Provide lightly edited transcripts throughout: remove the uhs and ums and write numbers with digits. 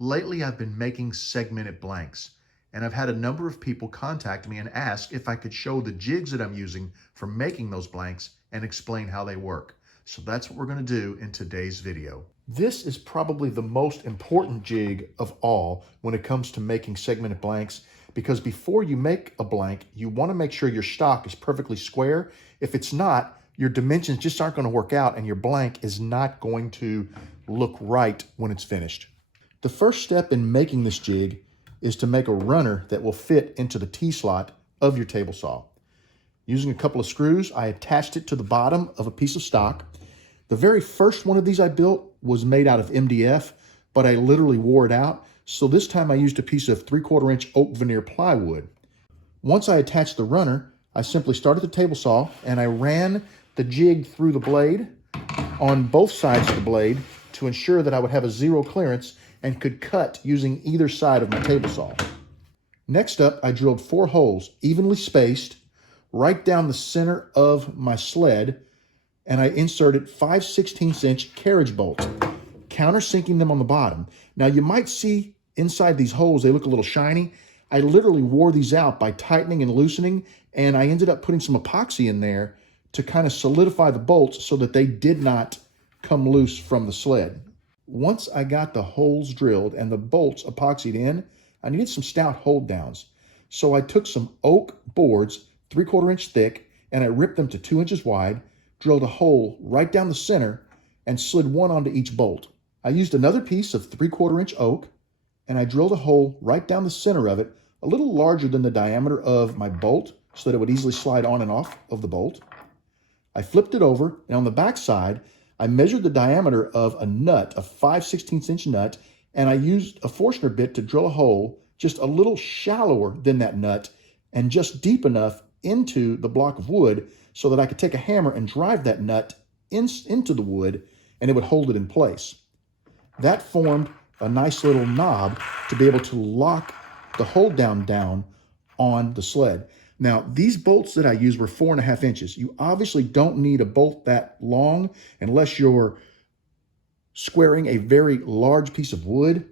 Lately, I've been making segmented blanks, and I've had a number of people contact me and ask if I could show the jigs that I'm using for making those blanks and explain how they work. So that's what we're going to do in today's video. This is probably the most important jig of all when it comes to making segmented blanks, because before you make a blank, you want to make sure your stock is perfectly square. If it's not, your dimensions just aren't going to work out and your blank is not going to look right when it's finished. The first step in making this jig is to make a runner that will fit into the T-slot of your table saw. Using a couple of screws, I attached it to the bottom of a piece of stock. The very first one of these I built was made out of MDF, but I literally wore it out. So this time I used a piece of 3/4 inch oak veneer plywood. Once I attached the runner, I simply started the table saw and I ran the jig through the blade on both sides of the blade to ensure that I would have a zero clearance and could cut using either side of my table saw. Next up, I drilled 4 holes, evenly spaced, right down the center of my sled, and I inserted 5/16 inch carriage bolts, countersinking them on the bottom. Now you might see inside these holes, they look a little shiny. I literally wore these out by tightening and loosening, and I ended up putting some epoxy in there to kind of solidify the bolts so that they did not come loose from the sled. Once I got the holes drilled and the bolts epoxied in, I needed some stout hold downs. So I took some oak boards, 3/4 inch thick, and I ripped them to 2 inches wide, drilled a hole right down the center, and slid one onto each bolt. I used another piece of 3/4 inch oak, and I drilled a hole right down the center of it, a little larger than the diameter of my bolt, so that it would easily slide on and off of the bolt. I flipped it over, and on the back side, I measured the diameter of a nut, a 5/16 inch nut, and I used a Forstner bit to drill a hole just a little shallower than that nut and just deep enough into the block of wood so that I could take a hammer and drive that nut into the wood and it would hold it in place. That formed a nice little knob to be able to lock the hold down on the sled. Now, these bolts that I used were 4.5 inches. You obviously don't need a bolt that long unless you're squaring a very large piece of wood.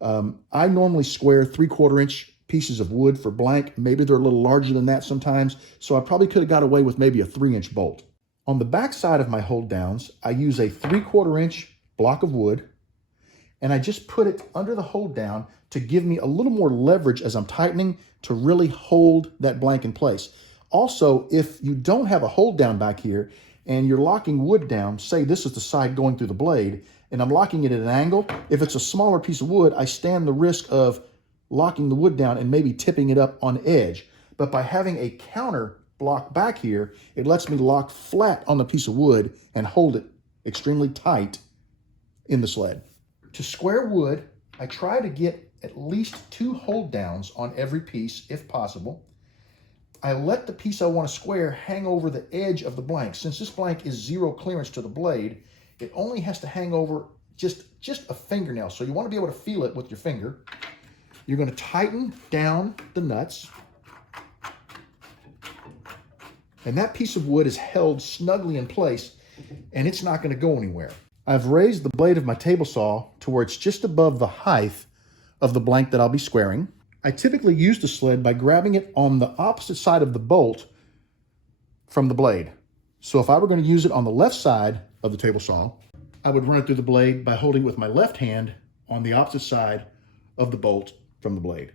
I normally square 3/4 inch pieces of wood for blank. Maybe they're a little larger than that sometimes, so I probably could have got away with maybe a 3-inch bolt. On the back side of my hold downs, I use a 3/4 inch block of wood, and I just put it under the hold down to give me a little more leverage as I'm tightening to really hold that blank in place. Also, if you don't have a hold down back here and you're locking wood down, say this is the side going through the blade, and I'm locking it at an angle, if it's a smaller piece of wood, I stand the risk of locking the wood down and maybe tipping it up on edge. But by having a counter block back here, it lets me lock flat on the piece of wood and hold it extremely tight in the sled. To square wood, I try to get at least 2 hold downs on every piece if possible. I let the piece I want to square hang over the edge of the blank. Since this blank is zero clearance to the blade, it only has to hang over just a fingernail. So you want to be able to feel it with your finger. You're going to tighten down the nuts. And that piece of wood is held snugly in place and it's not going to go anywhere. I've raised the blade of my table saw to where it's just above the height of the blank that I'll be squaring. I typically use the sled by grabbing it on the opposite side of the bolt from the blade. So if I were going to use it on the left side of the table saw, I would run it through the blade by holding it with my left hand on the opposite side of the bolt from the blade.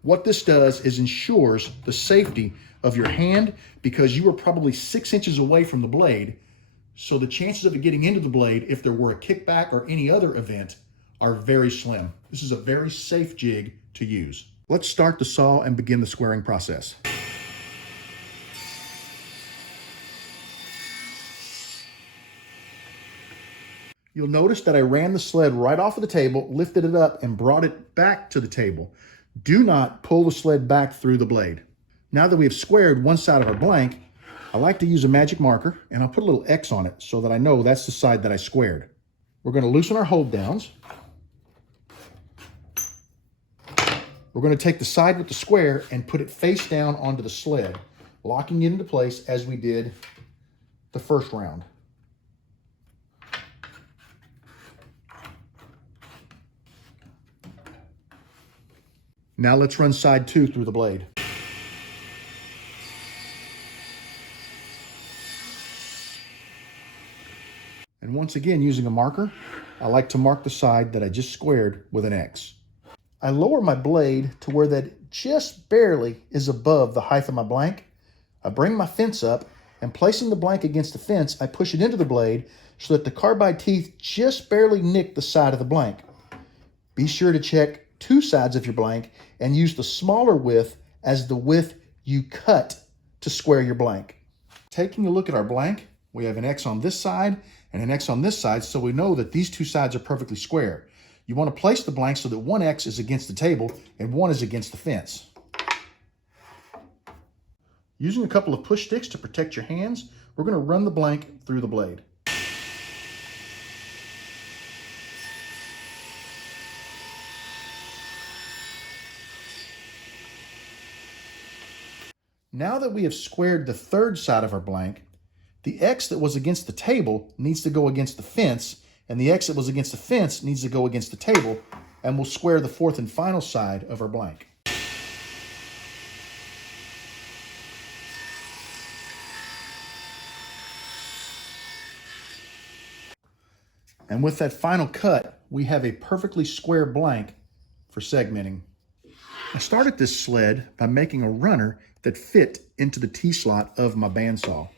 What this does is ensures the safety of your hand because you are probably 6 inches away from the blade. So the chances of it getting into the blade, if there were a kickback or any other event, are very slim. This is a very safe jig to use. Let's start the saw and begin the squaring process. You'll notice that I ran the sled right off of the table, lifted it up, and brought it back to the table. Do not pull the sled back through the blade. Now that we have squared one side of our blank, I like to use a magic marker, and I'll put a little X on it so that I know that's the side that I squared. We're going to loosen our hold downs. We're going to take the side with the square and put it face down onto the sled, locking it into place as we did the first round. Now let's run side 2 through the blade. And once again, using a marker, I like to mark the side that I just squared with an X. I lower my blade to where that just barely is above the height of my blank. I bring my fence up, and placing the blank against the fence, I push it into the blade so that the carbide teeth just barely nick the side of the blank. Be sure to check 2 sides of your blank and use the smaller width as the width you cut to square your blank. Taking a look at our blank, we have an X on this side and an X on this side, so we know that these 2 sides are perfectly square. You want to place the blank so that one X is against the table and one is against the fence. Using a couple of push sticks to protect your hands, we're going to run the blank through the blade. Now that we have squared the 3rd side of our blank, the X that was against the table needs to go against the fence, and the X that was against the fence needs to go against the table, and we'll square the 4th and final side of our blank. And with that final cut, we have a perfectly square blank for segmenting. I started this sled by making a runner that fit into the T-slot of my bandsaw.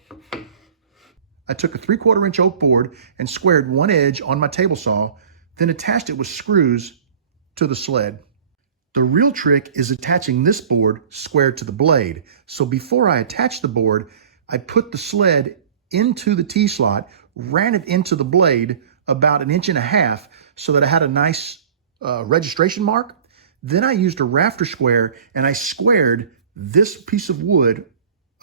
I took a 3/4 inch oak board and squared one edge on my table saw, then attached it with screws to the sled. The real trick is attaching this board squared to the blade. So before I attach the board, I put the sled into the T-slot, ran it into the blade about 1.5 inches so that I had a nice registration mark. Then I used a rafter square and I squared this piece of wood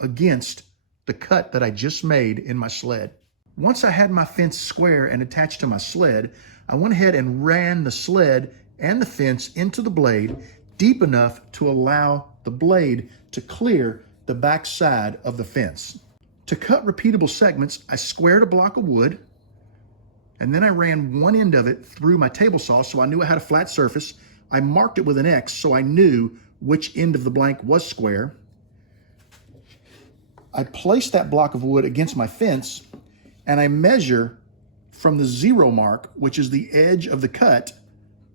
against the cut that I just made in my sled. Once I had my fence square and attached to my sled, I went ahead and ran the sled and the fence into the blade deep enough to allow the blade to clear the back side of the fence. To cut repeatable segments, I squared a block of wood, and then I ran one end of it through my table saw so I knew I had a flat surface. I marked it with an X so I knew which end of the blank was square. I placed that block of wood against my fence, and I measure from the 0 mark, which is the edge of the cut,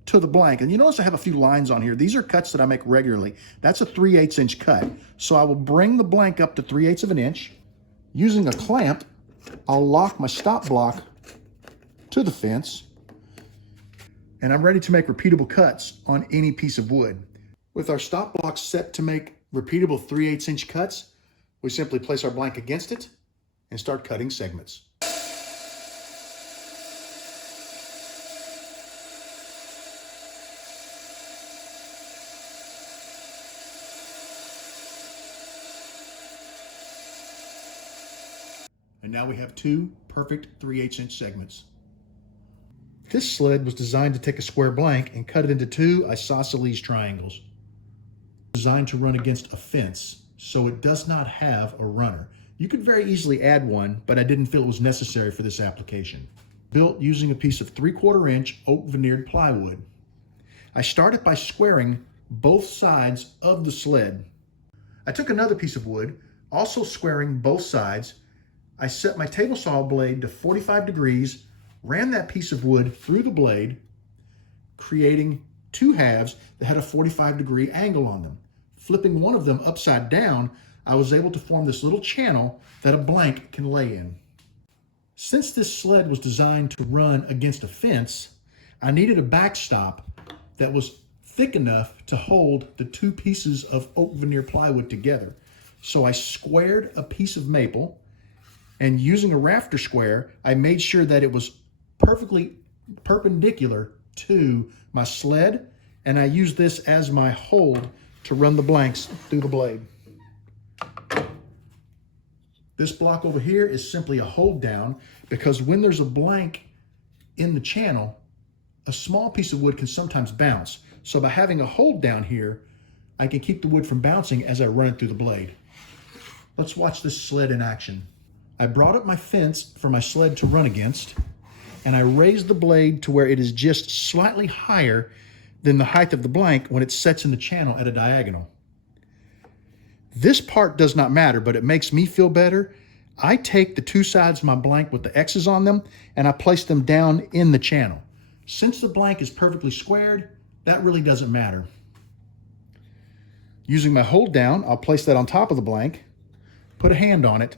to the blank. And you notice I have a few lines on here. These are cuts that I make regularly. That's a 3/8 inch cut. So I will bring the blank up to 3/8 of an inch. Using a clamp, I'll lock my stop block to the fence, and I'm ready to make repeatable cuts on any piece of wood. With our stop block set to make repeatable 3/8 inch cuts, we simply place our blank against it and start cutting segments. And now we have 2 perfect 3/8 inch segments. This sled was designed to take a square blank and cut it into 2 isosceles triangles. Designed to run against a fence, so it does not have a runner. You could very easily add one, but I didn't feel it was necessary for this application. Built using a piece of 3/4 inch oak veneered plywood. I started by squaring both sides of the sled. I took another piece of wood, also squaring both sides. I set my table saw blade to 45 degrees, ran that piece of wood through the blade, creating 2 halves that had a 45-degree angle on them. Flipping one of them upside down, I was able to form this little channel that a blank can lay in. Since this sled was designed to run against a fence, I needed a backstop that was thick enough to hold the 2 pieces of oak veneer plywood together. So I squared a piece of maple, and using a rafter square, I made sure that it was perfectly perpendicular to my sled, and I used this as my hold to run the blanks through the blade. This block over here is simply a hold down, because when there's a blank in the channel, a small piece of wood can sometimes bounce. So by having a hold down here, I can keep the wood from bouncing as I run it through the blade. Let's watch this sled in action. I brought up my fence for my sled to run against, and I raised the blade to where it is just slightly higher than the height of the blank when it sets in the channel at a diagonal. This part does not matter, but it makes me feel better. I take the two sides of my blank with the X's on them and I place them down in the channel. Since the blank is perfectly squared, that really doesn't matter. Using my hold down, I'll place that on top of the blank, put a hand on it,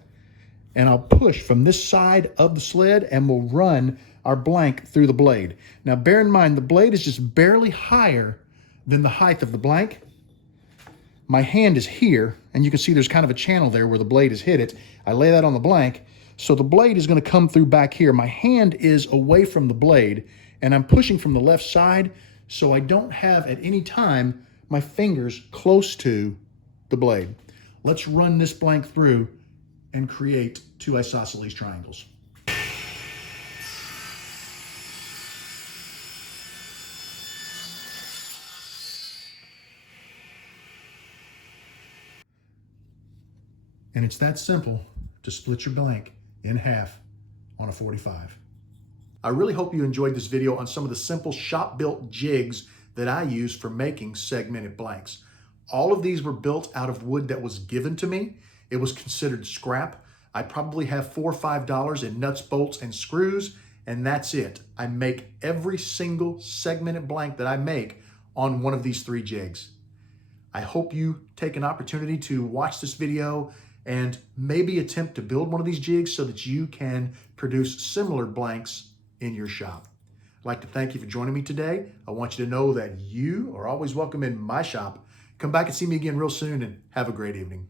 and I'll push from this side of the sled and we'll run our blank through the blade. Now bear in mind, the blade is just barely higher than the height of the blank. My hand is here, and you can see there's kind of a channel there where the blade has hit it. I lay that on the blank, so the blade is going to come through back here. My hand is away from the blade, and I'm pushing from the left side, so I don't have at any time my fingers close to the blade. Let's run this blank through and create two isosceles triangles. And it's that simple to split your blank in half on a 45. I really hope you enjoyed this video on some of the simple shop-built jigs that I use for making segmented blanks. All of these were built out of wood that was given to me. It was considered scrap. I probably have $4 or $5 in nuts, bolts, and screws, and that's it. I make every single segmented blank that I make on one of these 3 jigs. I hope you take an opportunity to watch this video and maybe attempt to build one of these jigs so that you can produce similar blanks in your shop. I'd like to thank you for joining me today. I want you to know that you are always welcome in my shop. Come back and see me again real soon, and have a great evening.